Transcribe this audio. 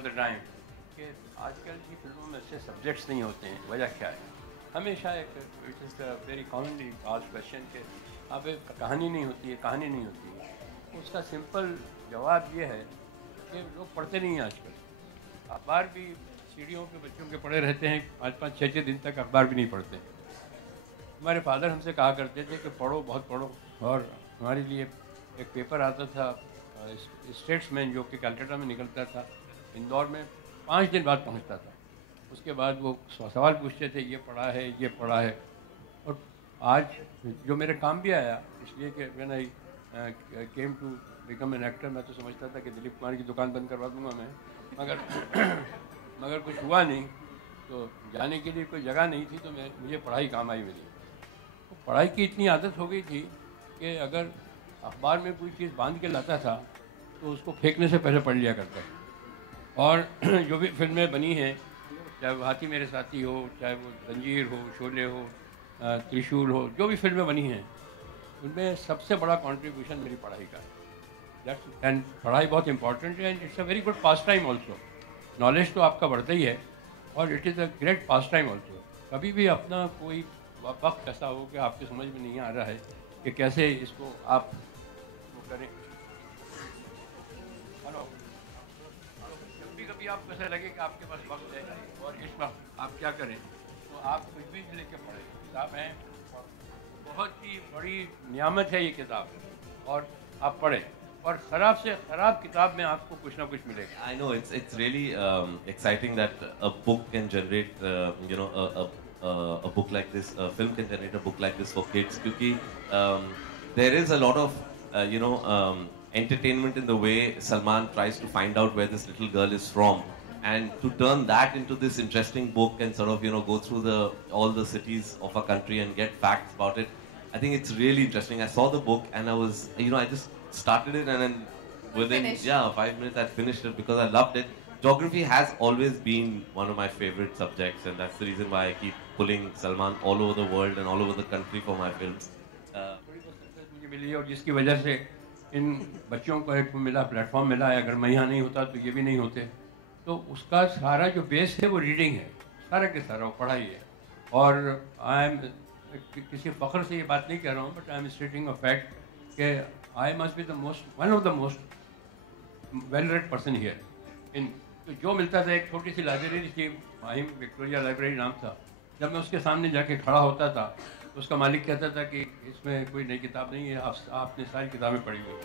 Of the time कि आजकल की फिल्मों में ऐसे सब्जेक्ट्स नहीं होते हैं, वजह क्या है? हमेशा एक it is the very commonly asked question कि अब एक कहानी नहीं होती है, कहानी नहीं होती है। उसका सिंपल जवाब ये है कि लोग पढ़ते नहीं हैं आजकल। अखबार भी सीढ़ियों पे बच्चों के पढ़े रहते हैं, 5-5 6-6 दिन तक अखबार भी नहीं पढ़ते हैं। हमारे फादर हमसे कहा करते थे कि पढ़ो, बहुत पढ़ो। और हमारे लिए एक पेपर आता था स्टेट्समैन, जो कि कलकत्ता में निकलता था, इंदौर में 5 दिन बाद पहुंचता था। उसके बाद वो सवाल पूछते थे, ये पढ़ा है, ये पढ़ा है। और आज जो मेरे काम भी आया, इसलिए कि when I came to become an actor, मैं तो समझता था कि दिलीप कुमार की दुकान बंद करवा दूंगा मैं, मगर मगर कुछ हुआ नहीं। तो जाने के लिए कोई जगह नहीं थी, तो मुझे पढ़ाई काम आई मेरी। तो पढ़ाई की इतनी आदत हो गई थी कि अगर अखबार में कोई चीज़ बांध के लाता था तो उसको फेंकने से पहले पढ़ लिया करता था। और जो भी फिल्में बनी हैं, चाहे वो हाथी मेरे साथी हो, चाहे वो जंजीर हो, शोले हो, त्रिशूल हो, जो भी फिल्में बनी हैं, उनमें सबसे बड़ा कंट्रीब्यूशन मेरी पढ़ाई का है। दैट्स एंड पढ़ाई बहुत इंपॉर्टेंट है and it's a very good pass time also. Knowledge तो आपका बढ़ता ही है और it is a great pass time also. कभी भी अपना कोई वक्त ऐसा हो कि आपके समझ में नहीं आ रहा है कि कैसे इसको आप वो करें, हेलो, जब भी कभी आपको ऐसा लगे कि आपके पास वक्त है और इस वक्त आप क्या करें, तो आप कुछ भी लेके पढ़ें। किताब है और बहुत ही बड़ी नियामत है ये किताब, और आप पढ़ें। और ख़राब से ख़राब किताब में आपको कुछ ना कुछ मिलेगा। I know it's really exciting that a book can generate a book like this, a film can generate a book like this for kids. Because there is a lot of entertainment in the way Salman tries to find out where this little girl is from, and to turn that into this interesting book and sort of go through all the cities of our country and get facts about it. I think it's really interesting. I saw the book and I was I just started it, and then within 5 minutes I finished it because I loved it. Geography has always been one of my favorite subjects, and that's the reason why I keep pulling Salman all over the world and all over the country for my films. थोड़ी बहुत success मुझे मिली और जिसकी वजह से इन बच्चों को एक मिला, प्लेटफॉर्म मिला है। अगर मैं यहाँ नहीं होता तो ये भी नहीं होते। तो उसका सारा जो बेस है वो रीडिंग है, सारा के सारा वो पढ़ाई है। और आई एम किसी फ़ख्र से ये बात नहीं कह रहा हूँ, but I am stating a fact कि I must be the most one of the most well read person here in. तो जो मिलता था, एक छोटी सी लाइब्रेरी थी, माहिम विक्टोरिया लाइब्रेरी नाम था। जब मैं उसके सामने जाके खड़ा होता था तो उसका मालिक कहता था कि इसमें कोई नई किताब नहीं है, आपने सारी किताबें पढ़ी हुई।